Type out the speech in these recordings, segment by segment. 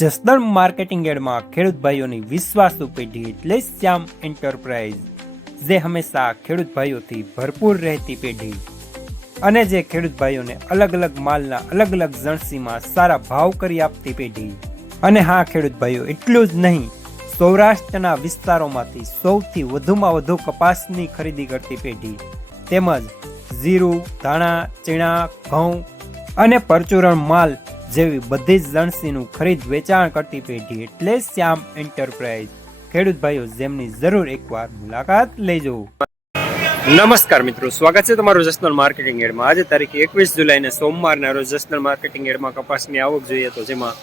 Jasdan marketing યાર્ડમાં ખેડૂત ભાઈઓની વિશ્વાસુ પેઢી એટલે શ્યામ એન્ટરપ્રાઇઝ, જે હંમેશા ખેડૂત ભાઈઓથી ભરપૂર રહેતી પેઢી અને જે ખેડૂત ભાઈઓને અલગ અલગ માલના અલગ અલગ જણસીમાં સારા ભાવ કરી આપતી પેઢી. અને હા ખેડૂત ભાઈઓ, એટલું જ નહીં, સૌરાષ્ટ્રના વિસ્તારોમાંથી સૌથી વધુમાં વધુ કપાસની ખરીદી કરતી પેઢી તેમજ જીરું, ધાણા, ચીણા, ઘઉં અને પરચુરણ માલ જેવી બધી જ જણસીનું ખરીદ વેચાણ કરતી પેઢી એટલે શ્યામ એન્ટરપ્રાઇઝ. ખેડૂત ભાઈઓ, જેમની જરૂર એકવાર મુલાકાત લેજો. નમસ્કાર મિત્રો, સ્વાગત છે તમારું જસદણ માર્કેટિંગ યાર્ડમાં. આજે તારીખ 21 જુલાઈને સોમવારના રોજ જસદણ માર્કેટિંગ યાર્ડમાં કપાસની આવક જોઈએ તો જેમાં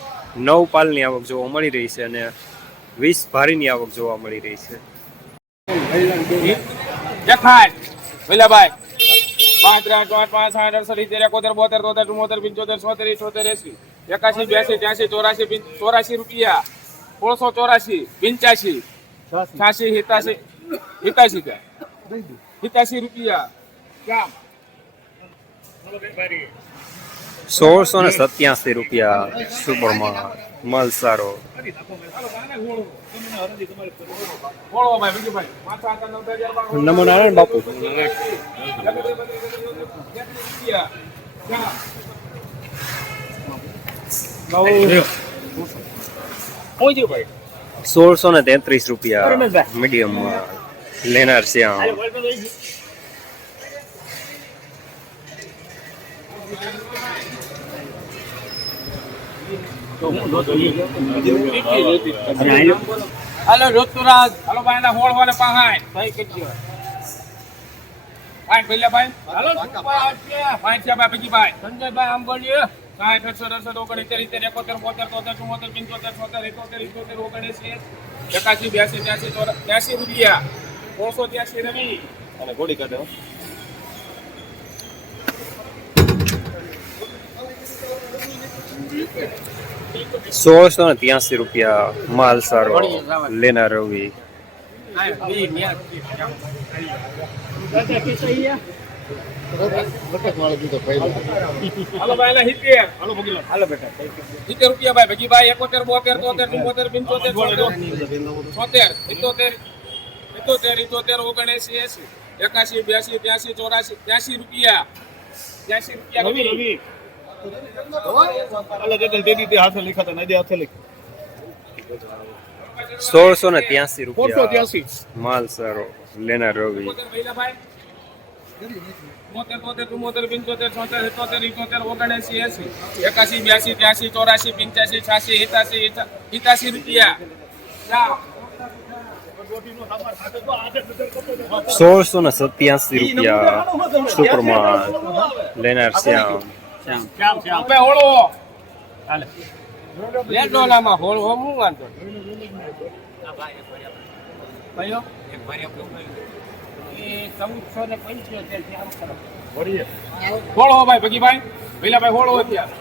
9 પાલની આવક જોવા મળી રહી છે અને 20 ભારીની આવક જોવા મળી રહી છે. રૂપિયા 1684 85 86 87 રૂપિયા 1687 રૂપિયા સુપરમાં માલ સારો. નમો નારાયણ બાપુ. 1633 રૂપિયા મીડિયમ લેનાર શ્યામ. હાલો ઋતુરાજ, હાલો ભાઈ ના હોળ વાળા પહાડ ભાઈ કચ્યો ભાઈ પેલા ભાઈ હાલો ભાઈ છે ભાઈ બીજી ભાઈ સંજયભાઈ આમ બોલીએ 60 800 70 રૂપિયા 383 રવિ અને ગોળી કાઢો. રૂપિયા માલ સારો લેનાર રવિ. હાલો ભાઈ 70 હાલો ભગીલો હાલો બેટા 70 રૂપિયા ભાઈ ભગીભાઈ 71 72 73 74 79 81 82 રૂપિયા 83 ₹1683 રૂપિયા માલ સારો લેનાર રવિ. 87 રૂપિયા 1687 રૂપિયા સુપરમાં લેનાર શ્યામ. હોળો હાલે લેડોલામાં હોળો હું વાંધો ભાઈઓ એક ભર્યો એ 1475 હોળો ભાઈ ભગીભાઈ ભઈલાભાઈ હોળો અત્યારે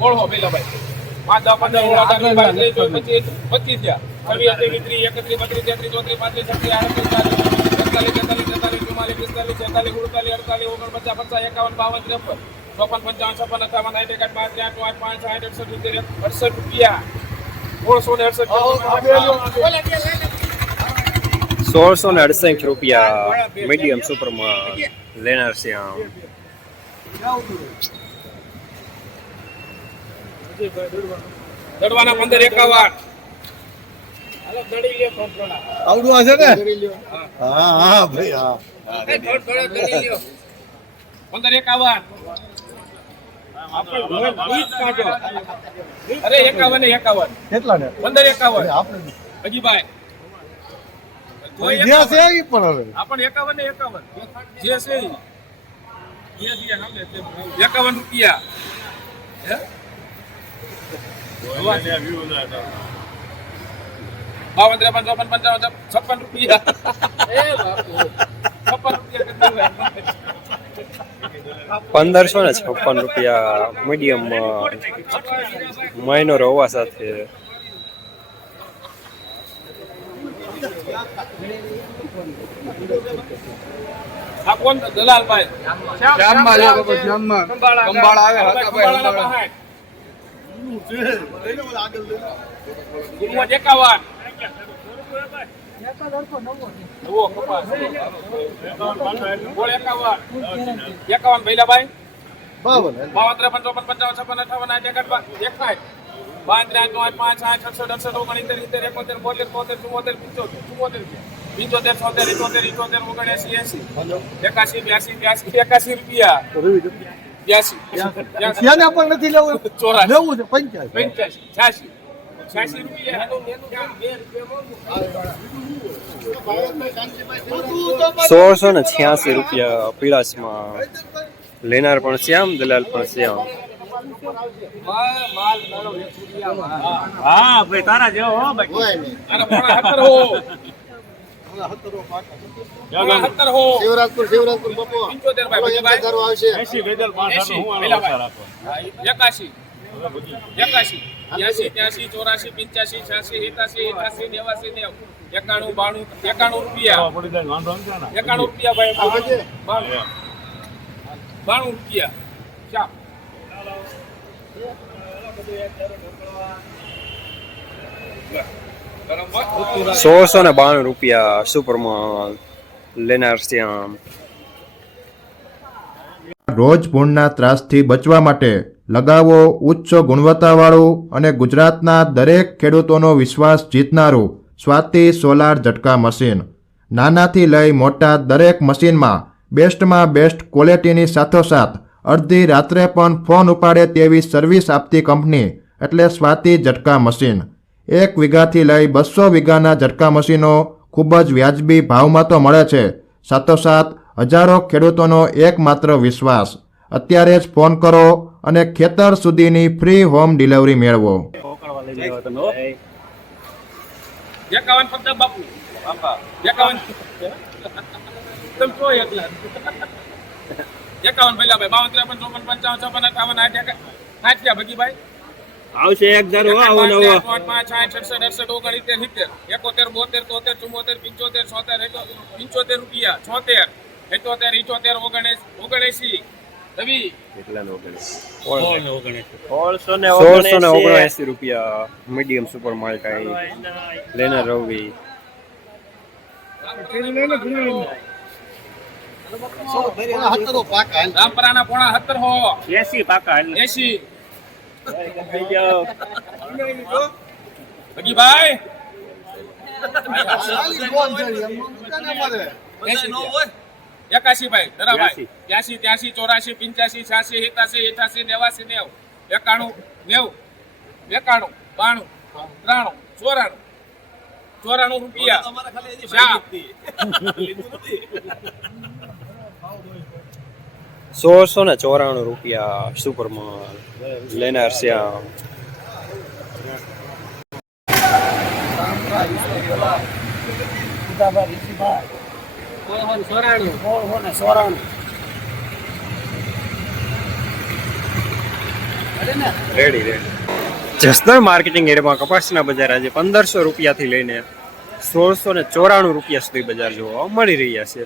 હોળો ભઈલાભાઈ 5 10 15 હોળો 25 25 થયા 26 31 31 32 33 ₹1668 રૂપિયા મીડિયમ સુપરમાં લેનાર શ્યામ. દડવાના 15 51 આવડું હશે ને? હા ભાઈ હા. 15 51 અરે 51 કેટલા ને? 15 51 આપણે હજીભાઈ જે છે ઈ પણ હવે આપણે 51 ને 51 જે છે ઈ. જે છે નામ લે 51 રૂપિયા હે જોવા છે વ્યૂ ના 52 53 55 56 રૂપિયા એ બાપુ ₹1556 રૂપિયા મીડિયમ મહિનો રવા સાથે. આ કોણ દલાલભાઈ શ્યામમાં લે બાપા, શ્યામમાં. કંબાળા આવે, હતા ભાઈ, કંબાળાના કંબાળા. પાસે. ગુણવત 51. નવો કપાસ. ગોળ 51. 51 ભૈલાભાઈ. બરાબર. 52, 53, 55, 56, 58, 61, 62, 5, 8, 68, 69, 70, 71, 72, 73, 74, 75, 76, 77, 78, 79, 80, 81, 82, 82 શ્યાને પણ નથી લેવું, 84, લેવું છે 85. 85, 86 રૂપિયા. 1686 રૂપિયા પીળાશમાં. લેનાર પણ શ્યામ, દલાલ પણ શ્યામ. હા ભાઈ તારા જેવો હો ભાઈ. હોય નહીં. અને પોણા 17 હો. પોણા 17 હો. શિવરાજપુર બાપુ. 75 ભાઈ, એક હજાર આવશે. 80 બેદલ 65 80, હું પેલા આનો ભાઈ. રાખો. 81, 82, 83, 84, 85, 86, 87, 88, 90, 91, 92, 91 રૂપિયા. પડી જાય વાંધો નથી ને. 91 રૂપિયા ભાઈ. આ છે. 92 રૂપિયા. ચા. ગરમ મત. 1692 રૂપિયા સુપરમાં. લેનાર શ્યામ. રોજ ભૂણના ત્રાસથી બચવા માટે લગાવો ઉચ્ચ ગુણવત્તાવાળું અને ગુજરાતના દરેક ખેડૂતોનો વિશ્વાસ જીતનારું સ્વાતિ સોલાર ઝટકા મશીન. નાનાથી લઈ મોટા દરેક મશીનમાં બેસ્ટમાં બેસ્ટ ક્વોલિટીની સાથોસાથ અડધી રાત્રે પણ ફોન ઉપાડે તેવી સર્વિસ આપતી કંપની એટલે સ્વાતિ ઝટકા મશીન. 1 વીઘાથી લઈ 200 વીઘાના ઝટકા મશીનો ખૂબ જ વ્યાજબી ભાવમાં તો મળે છે, સાથોસાથ હજારો ખેડૂતોનો એકમાત્ર વિશ્વાસ. અત્યારે જ ફોન કરો અને ખેતર સુધીની ફ્રી હોમ ડિલિવરી મેળવો. પકડવા લઈ જાવ તમે હો. 51 ફક્ત બાપુ. 51. તમે છો એટલા. 51 પહેલા ભાઈ. 52, 53, 54, 55, 56, 58, 60 ભગીભાઈ. આવશે એક ધારો આવો નવો. 5, 6, 67, 68, 69, 70, 71, 72, 73, 74, 75 રૂપિયા. 76, 77, 78, 79, રવિ. 1679 રૂપિયા મીડિયમ સુપર માલ્ટાઈ. લેનાર રવિ. રામપરાના પોણા 17 હો. 80 પાકા એટલે 80 થઈ જાવ. ભગીભાઈ. ખાલી ફોન છે, એમ મૂકતા ને અમારે. 81 ભાઈ. ધરાભાઈ. 82, 83, 84, 85, 86, 87, 88, 90, 91, 92, 93, રૂપિયા. ચા. 1694 રૂપિયા સુપરમાં. લેનાર શ્યામ. રેડી. જસદણ માર્કેટિંગ એરિયામાં કપાસના બજાર આજે 1500 રૂપિયાથી લઈને 1694 રૂપિયા સુધી બજાર જોવા મળી રહ્યા છે.